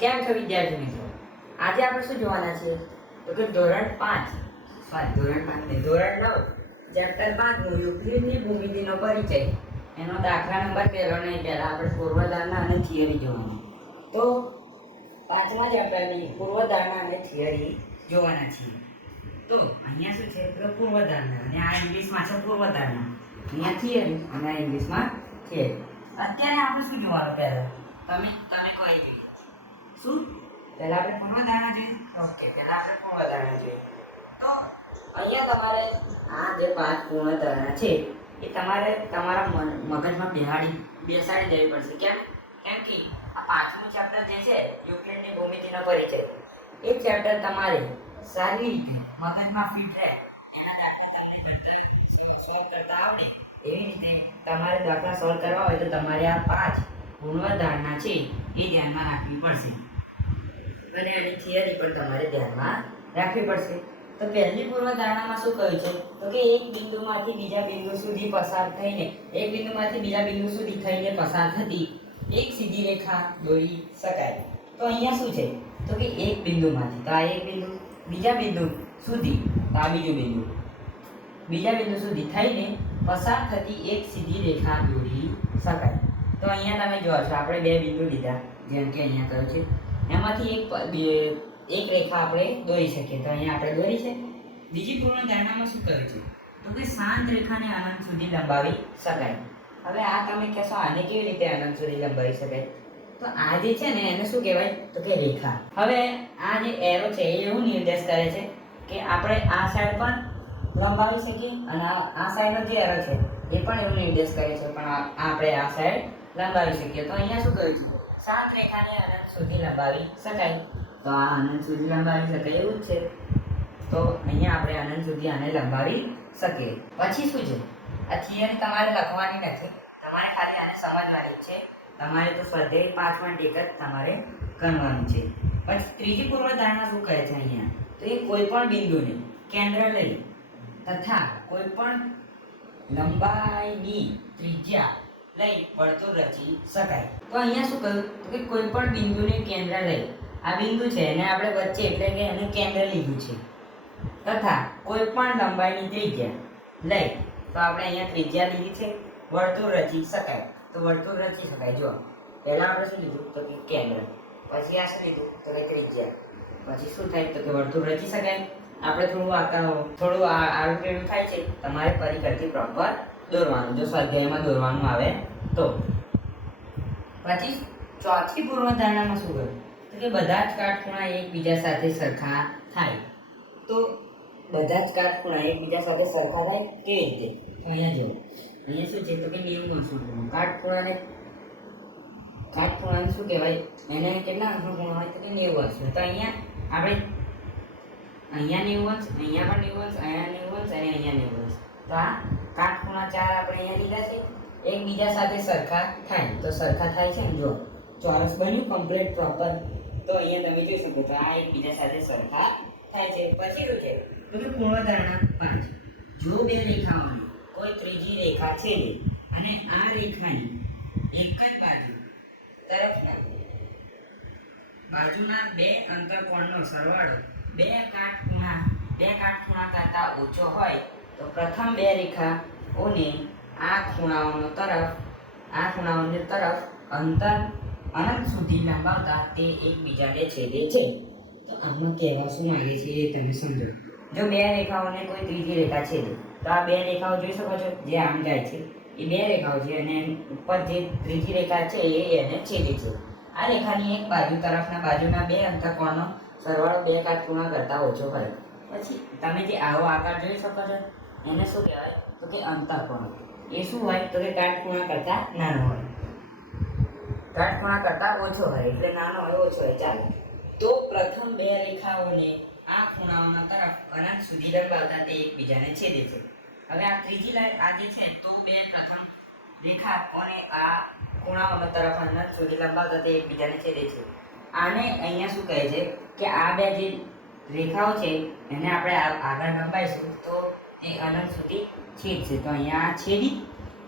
કેમ છો વિદ્યાર્થી મિત્રો? આજે આપણે શું જોવાના છે? તો કે ધોરણ 5 ધોરણ 5 નહીં, ધોરણ 9 ચેપ્ટર 5 નું યુક્લિડની ભૂમિતિનો પરિચય. એનો દાખલા નંબર 1 નહીં, પહેલા આપણે પૂર્વધારણા અને થિયરી જોવાના. તો પાંચમા ચેપ્ટરની પૂર્વધારણા અને થિયરી જોવાના છીએ. તો અહીંયા શું છે? તો પૂર્વધારણા, અને આ ઇંગ્લિશમાં છે પૂર્વધારણા, અહીંયા થિયરી અને આ ઇંગ્લિશમાં થિયરી. અત્યારે આપણે શું જોવાનું? પહેલા તમે કહી દઈએ શું? પહેલા આપણે પૂર્વધારણા જોઈએ. ઓકે, પહેલા આપણે પૂર્વધારણા જોઈએ. તો અહીંયા તમારે આ જે 5 પૂર્વધારણા છે એ તમારે તમારા મગજમાં બેસાડી દેવી પડશે. કેમ કે આ પાંચમું ચેપ્ટર જે છે યુક્લિડની ભૂમિતિનો પરિચય, એ ચેપ્ટર તમારે સારી રીતે મગજમાં ફિટ રહે, એના દાખલા તમને સોલ્વ કરતા આવડે એવી રીતે તમારે દાખલા સોલ્વ કરવા હોય તો તમારે આ 5 પૂર્વધારણા છે એ ધ્યાનમાં રાખવી પડશે, અને આની થિયરી પણ તમારે ધ્યાનમાં રાખવી પડશે. તો પહેલી પૂર્વધારણામાં શું કહ્યું છે? તો કે એક બિંદુમાંથી બીજા બિંદુ સુધી થઈને પસાર થતી એક સીધી રેખા દોરી શકાય. તો અહીંયા શું છે? તો કે એક બિંદુમાંથી, તો આ એક બિંદુ, બીજા બિંદુ સુધી, તો આ બીજા બિંદુ સુધી થઈને પસાર થતી એક સીધી રેખા દોરી શકાય. તો અહીંયા તમે જોવો છો, આપણે 2 બિંદુ લીધા, જેમ કે અહીંયા કહ્યું છે, એમાંથી એક રેખા આપણે દોરી શકીએ. તો અહીંયા આપણે દોરી છે. બીજી પૂર્વધારણામાં શું કહ્યું છે? તો કે શાંત રેખાને અનંત સુધી લંબાવી શકાય. હવે આ તમે કહેશો આને કેવી રીતે અનંત સુધી લંબાવી શકાય? તો આ જે છે ને એને શું કહેવાય? તો કે રેખા. હવે આ જે એરો છે એ એવું નિર્દેશ કરે છે કે આપણે આ સાઈડ પણ લંબાવી શકીએ, અને આ સાઈડનો જે એરો છે એ પણ એવું નિર્દેશ કરે છે, પણ આપણે આ સાઈડ લંબાવી શકીએ. તો અહીંયા શું કહ્યું છે? શાંત રેખાને અનંત સુધી લંબાવી શકાય. તો આ અનંત સુધી લંબાવી શકાય એવું જ છે. તો અહીંયા આપણે અનંત સુધી આને લંબાવી શકીએ. પછી શું છે? આ થિયરી તમારે લખવાની નથી, તમારે ખાલી આને સમજવાની છે. તમારે તો સ્વાધ્યાય 5.1 જ તમારે કરવાનું છે. પછી ત્રીજી પૂર્વધારણા શું કહે છે અહીંયા? તો એ કોઈ પણ બિંદુને કેન્દ્ર લઈ તથા કોઈ પણ લંબાઈની ત્રિજ્યા લઈ વર્તુળ રચી શકાય. તો અહીંયા શું કહ્યું? તો કે કોઈ પણ બિંદુને કેન્દ્ર લઈ, આ બિંદુ છે એને આપણે વચ્ચે એટલે કે એને કેન્દ્ર લીધું છે, તથા કોઈ પણ લંબાઈની ત્રિજ્યા લઈ, તો આપણે અહીંયા ત્રિજ્યા લીધી છે, વર્તુળ રચી શકાય. તો વર્તુળ રચી શકાય. જો પહેલા આપણે શું લીધું? તો કે કેન્દ્ર, પછી આ શું લીધું? તો કે ત્રિજ્યા, પછી શું થાય? તો કે વર્તુળ રચી શકાય. આપણે થોડું આડું ટેઢું થાય છે, તમારે પરિકરથી પ્રોપર દોરવાનું, જો સ્વાધ્યાયમાં દોરવાનું આવે તો. પછી ચોથી પૂર્વધારણામાં શું કહ્યું? તો કે બધા જ કાટખૂણા એકબીજા સાથે સરખા થાય. તો બધા જ કાટખૂણા એકબીજા સાથે સરખા થાય કેવી રીતે? તો અહીંયા જુઓ, અહીંયા શું છે? તો કે 90 અંશનો ખૂણો. કાટખૂણાને શું કહેવાય? એને કેટલા અંશનો ખૂણો હોય? તો કે 90 અંશનો. તો અહીંયા આપણે અહીંયા 90 અંશ, અહીંયા પણ 90 અંશ, અહીંયા 90 અંશ અને અહીંયા 90 અંશ. તો આ કાટખૂણા 4 આપણે અહીંયા લીધા છે, એકબીજા સાથે સરખા થાય. તો સરખા થાય છે ને, જો ચોરસ બન્યું કમ્પ્લીટ પ્રોપર. તો અહીંયા તમે જોઈ શકો છો આ એકબીજા સાથે સરખા થાય છે. પછી શું છે? તો કે પૂર્વધારણા 5, જો 2 રેખાઓને કોઈ ત્રીજી રેખા છેદે અને આ રેખાની એક જ બાજુના 2 અંતઃકોણનો સરવાળો 2 કાટખૂણા કરતાં ઓછો હોય, તો પ્રથમ 2 રેખાઓને આ ખૂણાઓની તરફ અંતર અનંત સુધી લંબાવતા તે એકબીજાને છેદે છે. તો આમાં કહેવા શું માંગે છે એ તમે સમજો. જો 2 રેખાઓને કોઈ ત્રીજી રેખા છેદે, તો આ 2 રેખાઓ જોઈ શકો છો જે આમ જાય છે, એ 2 રેખાઓ છે, અને ઉપર જે ત્રીજી રેખા છે એને છેદે છે. આ રેખાની એક બાજુના 2 અંતઃકોણનો સરવાળો 2 કાટખૂણા કરતાં ઓછો હોય. પછી તમે જે આવો આકાર જોઈ શકો છો એને શું કહેવાય? તો કે અંતઃકોણ. એ શું હોય? તો કે કાટખૂણા કરતાં નાનો હોય, કાટખૂણા કરતાં ઓછો હોય, એટલે નાનો હોય, ઓછો હોય, ચાલે. તો પ્રથમ 2 રેખાઓને આ ખૂણાઓના તરફ અનંત સુધી લંબાવતા તે એકબીજાને છેદે છે. હવે આ ત્રીજી લાઈન આ જે છે, તો 2 પ્રથમ રેખાઓને આ ખૂણાઓના તરફ અનંત સુધી લંબાવતા તે એકબીજાને છેદે છે. આને અહીંયા શું કહે છે? કે આ 2 જે રેખાઓ છે એને આપણે આગળ લંબાઈશું તો એ અનંત સુધી છેદશે. તો અહીંયા આ છેદી,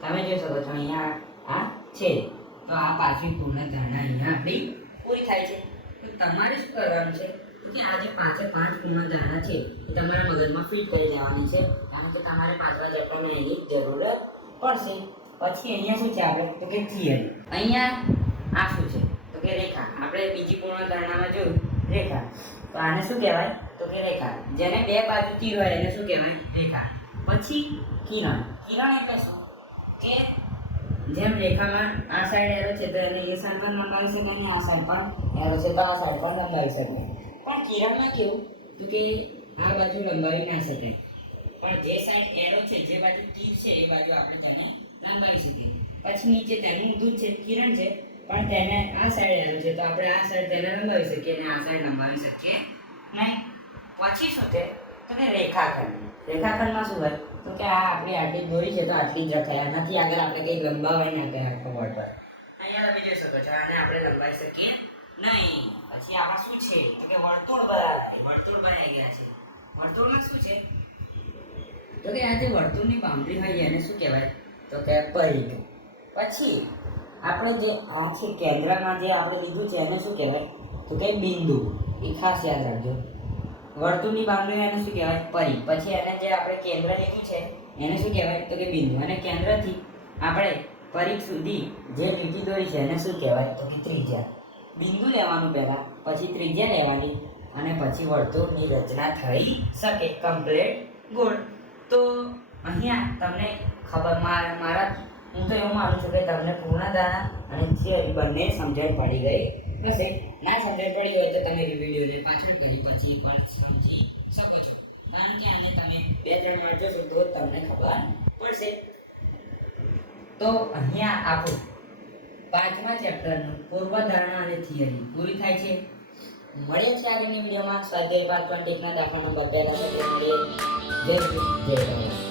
તમે જોઈ શકો છો અહીંયા આ છેદ. તો આ પાછવી પૂર્ણ ધારણા અહીંયા આપણી પૂરી થાય છે. તો તમારે શું કરવાનું છે કે આ જે પાંચે પાંચ પૂર્ણધારણા છે એ તમારા મગજમાં ફિટ કરી લેવાની છે, કારણ કે તમારે પાંચમા ચેપ્ટરમાં એની જરૂરત પડશે. પછી અહીંયા શું છે આપણે તો કે થિયરી. અહીંયા આ શું છે તો કે રેખા. આપણે બીજી પૂર્ણધારણામાં જોયું રેખા, તો આને શું કહેવાય તો કે રેખા. જેને બે બાજુ તીર હોય એને શું કહેવાય રેખા. પછી કિરણ. કિરણ એટલે શું કે જેમ રેખામાં આ સાઈડ એરો છે તો એને એ સાઈડ પણ લંબાવી શકે અને આ સાઈડ પણ એરો છે તો આ સાઈડ પણ લંબાવી શકે. પણ કિરણમાં કેવું તો કે આ બાજુ લંબાવી ના શકાય, પણ જે સાઈડ એરો છે જે બાજુ તીર છે એ બાજુ આપણે તેને લંબાવી શકીએ. પછી નીચે તેનું ઊંધું છે કિરણ છે, પણ તેને આ સાઈડ એરો છે તો આપણે આ સાઈડ તેને લંબાવી શકીએ અને આ સાઈડ લંબાવી શકીએ નહીં. પછી શું છે તો કે રેખાખંડ. રેખાખંડમાં શું હોય તો કે આ આપણી આટલી દોરી છે તો આટલી જ રખાય, નથી આગળ આપણે કંઈ લંબાવાય ના કરે આખો બોર્ડ પર. અહીંયા તમે જોઈ શકો છો આને આપણે લંબાવી શકીએ નહીં. પછી આમાં શું છે તો કે વર્તુળ બનાવી ગયા છે. વર્તુળમાં શું છે તો કે આ જે વર્તુળની બાઉન્ડ્રી હોય એને શું કહેવાય તો કે પરિઘ. પછી આપણે જે આ છે કેન્દ્રમાં જે આપણે લીધું છે એને શું કહેવાય તો કે બિંદુ. એ ખાસ યાદ રાખજો. વર્તુળની બાઉન્ડ્રી એને શું કહેવાય પરિઘ. પછી એને જે આપણે કેન્દ્ર લીધું છે એને શું કહેવાય તો કે બિંદુ. અને કેન્દ્રથી આપણે પરિઘ સુધી જે લીટી દોરી છે એને શું કહેવાય તો કે ત્રિજ્યા. બિંદુ લેવાનું પહેલાં, પછી ત્રિજ્યા લેવાની અને પછી વર્તુળની રચના થઈ શકે કમ્પ્લીટ ગોળ. તો અહીંયા તમને ખબર મારા હું તો એવું માનું છું કે તમને પૂર્ણધારણા અને થિયરી બંને સમજણ પડી ગઈ હશે. ના સમજણ પડી હોય તો તમે વિડીયોને પાછળ કરી પછી પણ સમજી શકો છો, કારણ કે આને તમે 2-3 વાર જોશો તો તમને ખબર પડશે. તો અહીંયા આપણું પાંચમા ચેપ્ટરનું પૂર્વધારણા અને થિયરી પૂરી થાય છે. મળીએ છીએ આગળની વિડીયોમાં સ્વાધ્યાય 5.1 ના દાખલામાં બતાવેલા સાથે. જય શ્રી જય રામ.